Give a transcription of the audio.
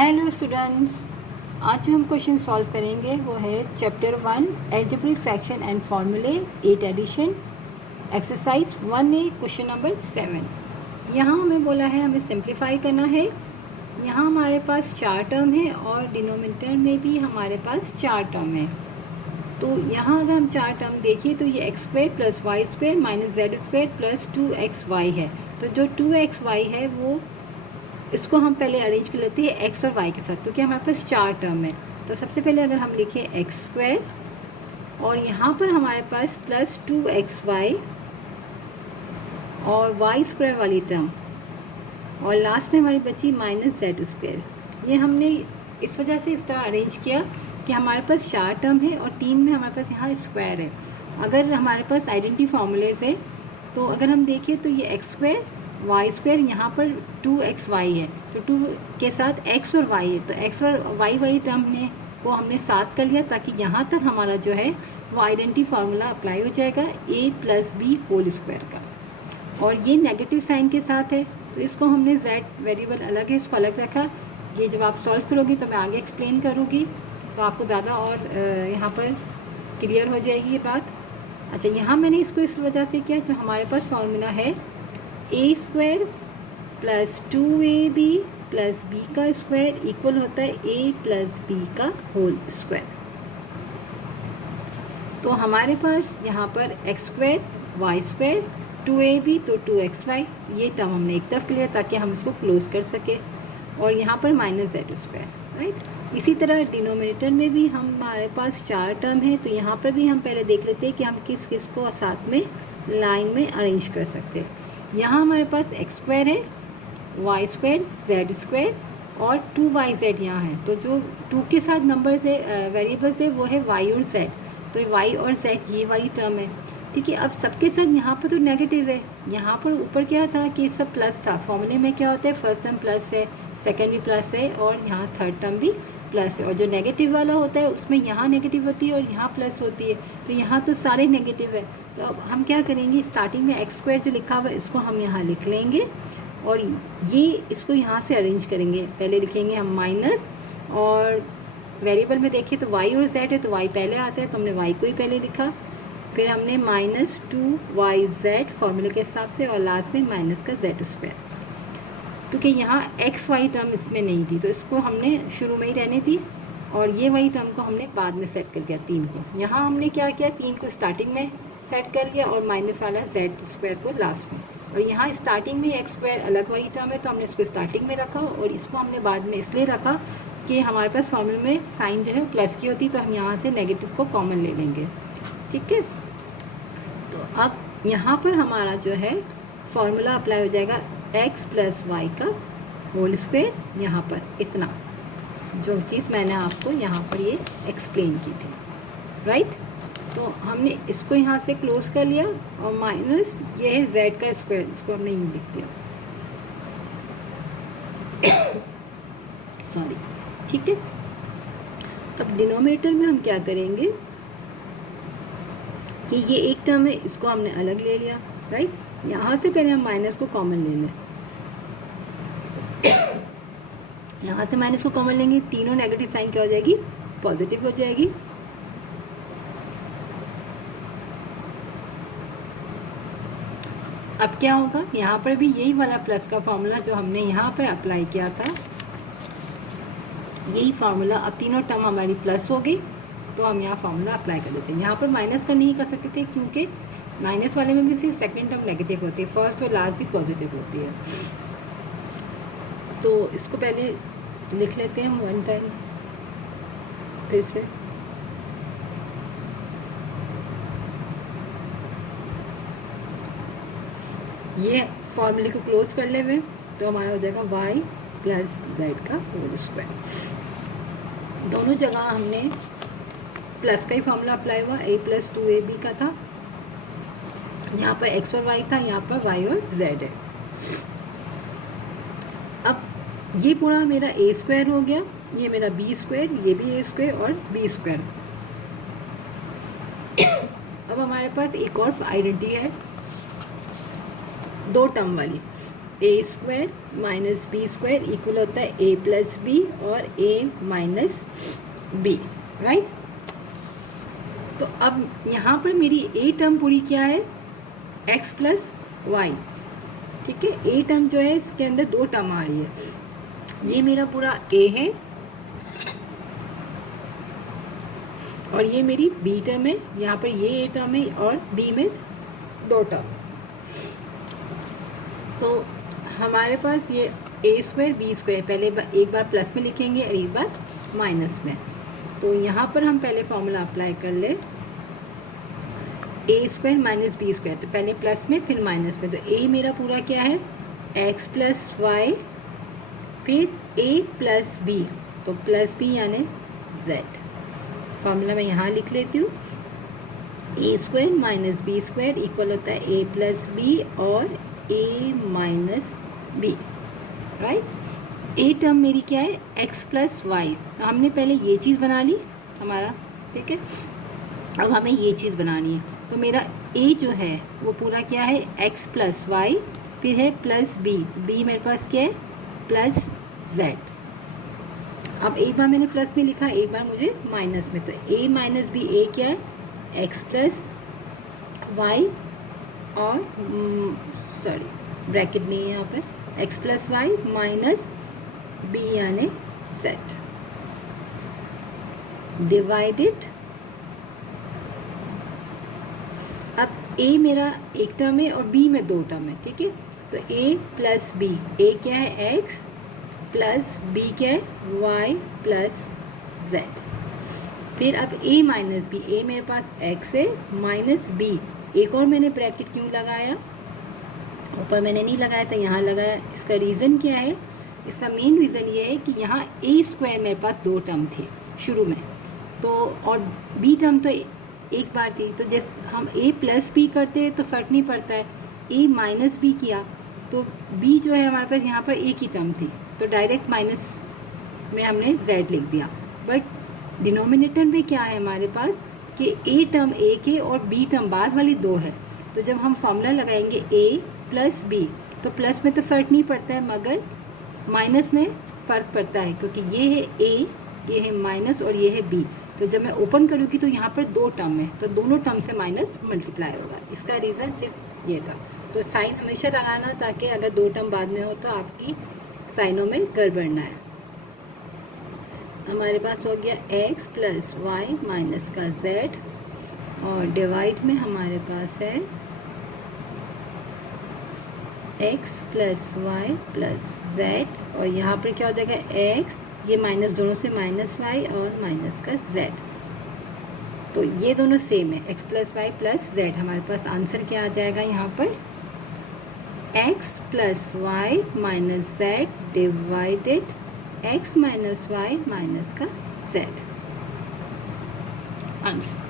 Hello students, आज जो हम क्वेश्चन सॉल्व करेंगे वो है चैप्टर 1 एल्जेब्रिक फ्रैक्शन एंड फार्मूले 8 addition exercise 1A question number 7। यहाँ हमें बोला है हमें सिंप्लीफाई करना है। यहाँ हमारे पास 4 टर्म है और डिनोमिनेटर में भी हमारे पास 4 टर्म है। तो यहाँ अगर हम 4 टर्म देखिए तो ये x square plus y square minus z square plus 2xy है। तो जो 2xy है वो इसको हम पहले अरेंज कर लेते हैं एक्स और वाई के साथ, क्योंकि हमारे पास 4 टर्म है। तो सबसे पहले अगर हम लिखें एक्स स्क्वायर और यहाँ पर हमारे पास प्लस 2xy और वाई स्क्वायर वाली टर्म और लास्ट में हमारी बची माइनस जेड स्क्वायर। ये हमने इस वजह से इस तरह अरेंज किया कि हमारे पास 4 टर्म है और 3 में हमारे पास यहाँ स्क्वायर है। अगर हमारे पास आइडेंटिटी फार्मूलेज है तो अगर हम देखें तो ये एक्स स्क्वायर वाई स्क्वायर यहाँ पर 2xy है, तो 2 के साथ x और y है, तो x और y वाली टर्म को हमने साथ कर लिया ताकि यहाँ तक हमारा जो है वो आइडेंटिटी फार्मूला अप्लाई हो जाएगा a plus b whole square का। और ये नेगेटिव साइन के साथ है तो इसको हमने z वेरिएबल अलग है, इसको अलग रखा। ये जब आप सॉल्व करोगे तो मैं आगे एक्सप्लेन करूँगी तो आपको ज़्यादा और यहाँ पर क्लियर हो जाएगी ये बात। अच्छा, यहाँ मैंने इसको इस वजह से किया जो हमारे पास फार्मूला है A square plus 2ab plus B का स्क्वायर इक्वल होता है a प्लस बी का होल स्क्वायर। तो हमारे पास यहाँ पर x square Y square 2ab तो 2xy, ये टर्म हमने एक तरफ लिया ताकि हम इसको क्लोज कर सके, और यहाँ पर माइनस जेड स्क्वायर, राइट। इसी तरह डिनोमिनेटर में भी हमारे पास 4 टर्म है, तो यहाँ पर भी हम पहले देख लेते हैं कि हम किस किस को साथ में लाइन में अरेंज कर सकते हैं। यहाँ हमारे पास एक्स स्क्वायर है, वाई स्क्वायर जेड स्क्वायर और 2yz यहाँ है। तो जो 2 के साथ नंबर्स है वेरिएबल्स है वो है y और z, तो y और z ये वाली टर्म है, ठीक है। अब सबके साथ यहाँ पर तो नेगेटिव है, यहाँ पर ऊपर क्या था कि सब प्लस था। फॉर्मूले में क्या होता है, फर्स्ट टर्म प्लस है, सेकेंड भी प्लस है और यहाँ थर्ड टर्म भी प्लस है, और जो नेगेटिव वाला होता है उसमें यहाँ नेगेटिव होती है और यहाँ प्लस होती है, तो यहाँ तो सारे नेगेटिव है। तो अब हम क्या करेंगे, स्टार्टिंग में एक्स स्क्वायर जो लिखा हुआ है इसको हम यहाँ लिख लेंगे और ये इसको यहाँ से अरेंज करेंगे। पहले लिखेंगे हम माइनस, और वेरिएबल में देखिए तो y और z है तो y पहले आता है तो हमने y को ही पहले लिखा, फिर हमने माइनस 2yz फॉर्मूले के हिसाब से और लास्ट में माइनस का z स्क्वायर, क्योंकि यहाँ एक्स वाई टर्म इसमें नहीं थी तो इसको हमने शुरू में ही रहने थी और ये वाली टर्म को हमने बाद में सेट कर दिया 3 को। यहाँ हमने क्या किया, 3 को स्टार्टिंग में सेट कर लिया और माइनस वाला जेड स्क्वायर को लास्ट में। और यहाँ स्टार्टिंग में एक्स स्क्वायर अलग वाली टर्म है तो हमने इसको स्टार्टिंग में रखा और इसको हमने बाद में इसलिए रखा कि हमारे पास फॉर्मूले में साइन जो है प्लस की होती, तो हम यहाँ से नेगेटिव को कॉमन ले लेंगे, ठीक है। तो अब यहाँ पर हमारा जो है फॉर्मूला अप्लाई हो जाएगा x प्लस वाई का होल स्क्वायर, यहाँ पर इतना जो चीज़ मैंने आपको यहाँ पर ये एक्सप्लेन की थी, राइट। तो हमने इसको यहाँ से क्लोज कर लिया और माइनस ये है z का स्क्वायर, इसको हमने यूँ लिख दिया, सॉरी, ठीक है। अब डिनोमिनेटर में हम क्या करेंगे कि ये एक टर्म है इसको हमने अलग ले लिया, राइट। यहाँ से पहले हम माइनस को कॉमन ले लें, यहाँ से माइनस को कॉमन लेंगे, तीनों नेगेटिव साइन क्या हो जाएगी, पॉजिटिव हो जाएगी। अब क्या होगा, यहाँ पर भी यही वाला प्लस का फॉर्मूला जो हमने यहाँ पर अप्लाई किया था, यही फार्मूला, अब तीनों टर्म हमारी प्लस हो गई तो हम यहाँ फार्मूला अप्लाई कर देते हैं। यहाँ पर माइनस का नहीं कर सकते थे क्योंकि माइनस वाले में भी सिर्फ सेकेंड टर्म नेगेटिव होती है, फर्स्ट और लास्ट भी पॉजिटिव होती है। तो इसको पहले लिख लेते हैं 1 टाइम फिर से। ये फॉर्मूले को क्लोज कर ले हुए तो हमारा हो जाएगा y प्लस जेड का होल स्क्वायर। दोनों जगह हमने प्लस का ही फॉर्मूला अप्लाई हुआ, a प्लस 2ab का था, यहाँ पर x और y था, यहाँ पर y और z है। अब ये पूरा मेरा a स्क्वायर हो गया, ये मेरा b स्क्वायर, ये भी a स्क्वायर और b स्क्वायर। अब हमारे पास एक और आइडेंटिटी है 2 टर्म वाली, A square minus B square equal होता है ए प्लस बी और ए माइनस बी, राइट। तो अब यहाँ पर मेरी ए टर्म पूरी क्या है, एक्स प्लस वाई, ठीक है। ए टर्म जो है इसके अंदर दो टर्म आ रही है, ये मेरा पूरा ए है और ये मेरी बी टर्म है, यहाँ पर ये ए टर्म है और बी में दो टर्म। तो हमारे पास ये ए स्क्वायर बी स्क्वायर पहले एक बार प्लस में लिखेंगे और एक बार माइनस में। तो यहाँ पर हम पहले फॉर्मूला अप्लाई कर ले, ए स्क्वायर माइनस बी स्क्वायर, तो पहले प्लस में फिर माइनस में। तो ए मेरा पूरा क्या है, एक्स प्लस वाई, फिर ए प्लस बी, तो प्लस बी यानी जेड। फॉर्मूला मैं यहाँ लिख लेती हूँ, A square minus B square equal होता है ए प्लस बी और A minus B, right. A term मेरी क्या है, एक्स प्लस वाई, हमने पहले ये चीज़ बना ली हमारा, ठीक है। अब हमें ये चीज़ बनानी है, तो मेरा ए जो है वो पूरा क्या है, एक्स प्लस वाई, फिर है प्लस बी, बी मेरे पास क्या है, प्लस जेड। अब एक बार मैंने प्लस में लिखा, एक बार मुझे माइनस में, तो ए माइनस बी, ए क्या है, एक्स प्लस वाई और सॉरी ब्रैकेट नहीं है यहाँ पे, x plus y minus b यानी जेड, डिवाइडेड। अब ए मेरा एक टर्म है और बी में दो टर्म है, ठीक है। तो ए प्लस बी, ए क्या है, एक्स प्लस बी क्या है, वाई प्लस जेड। फिर अब ए माइनस बी, ए मेरे पास एक्स है माइनस बी, एक और मैंने ब्रैकेट क्यों लगाया, ऊपर मैंने नहीं लगाया था, यहाँ लगाया। इसका रीज़न क्या है, इसका मेन रीज़न ये है कि यहाँ ए स्क्वायर मेरे पास दो टर्म थे शुरू में, तो और बी टर्म तो एक बार थी। तो जब हम ए प्लस बी करते हैं तो फ़र्क नहीं पड़ता है, ए माइनस बी किया तो बी जो है हमारे पास यहाँ पर ए की टर्म थी, तो डायरेक्ट माइनस में हमने जेड लिख दिया। बट डिनोमिनेटर में क्या है हमारे पास कि ए टर्म एक है और बी टर्म बाद वाली दो है। तो जब हम फॉर्मूला लगाएंगे ए प्लस बी, तो प्लस में तो फ़र्क नहीं पड़ता है मगर माइनस में फ़र्क पड़ता है, क्योंकि ये है ए, ये है माइनस और ये है बी। तो जब मैं ओपन करूँगी तो यहाँ पर दो टर्म है, तो दोनों टर्म से माइनस मल्टीप्लाई होगा। इसका रीज़न सिर्फ ये था। तो साइन हमेशा लगाना ताकि अगर दो टर्म बाद में हो तो आपकी साइनों में गड़बड़ ना है। हमारे पास हो गया एक्स प्लस वाई माइनस का जेड और डिवाइड में हमारे पास है x plus y plus z और यहाँ पर क्या हो जाएगा, एक्स, ये माइनस दोनों से माइनस वाई और माइनस का जेड। तो ये दोनों सेम है, x plus y plus z. हमारे पास आंसर क्या आ जाएगा यहाँ पर, x plus y minus z divided x minus y minus का जेड, आंसर।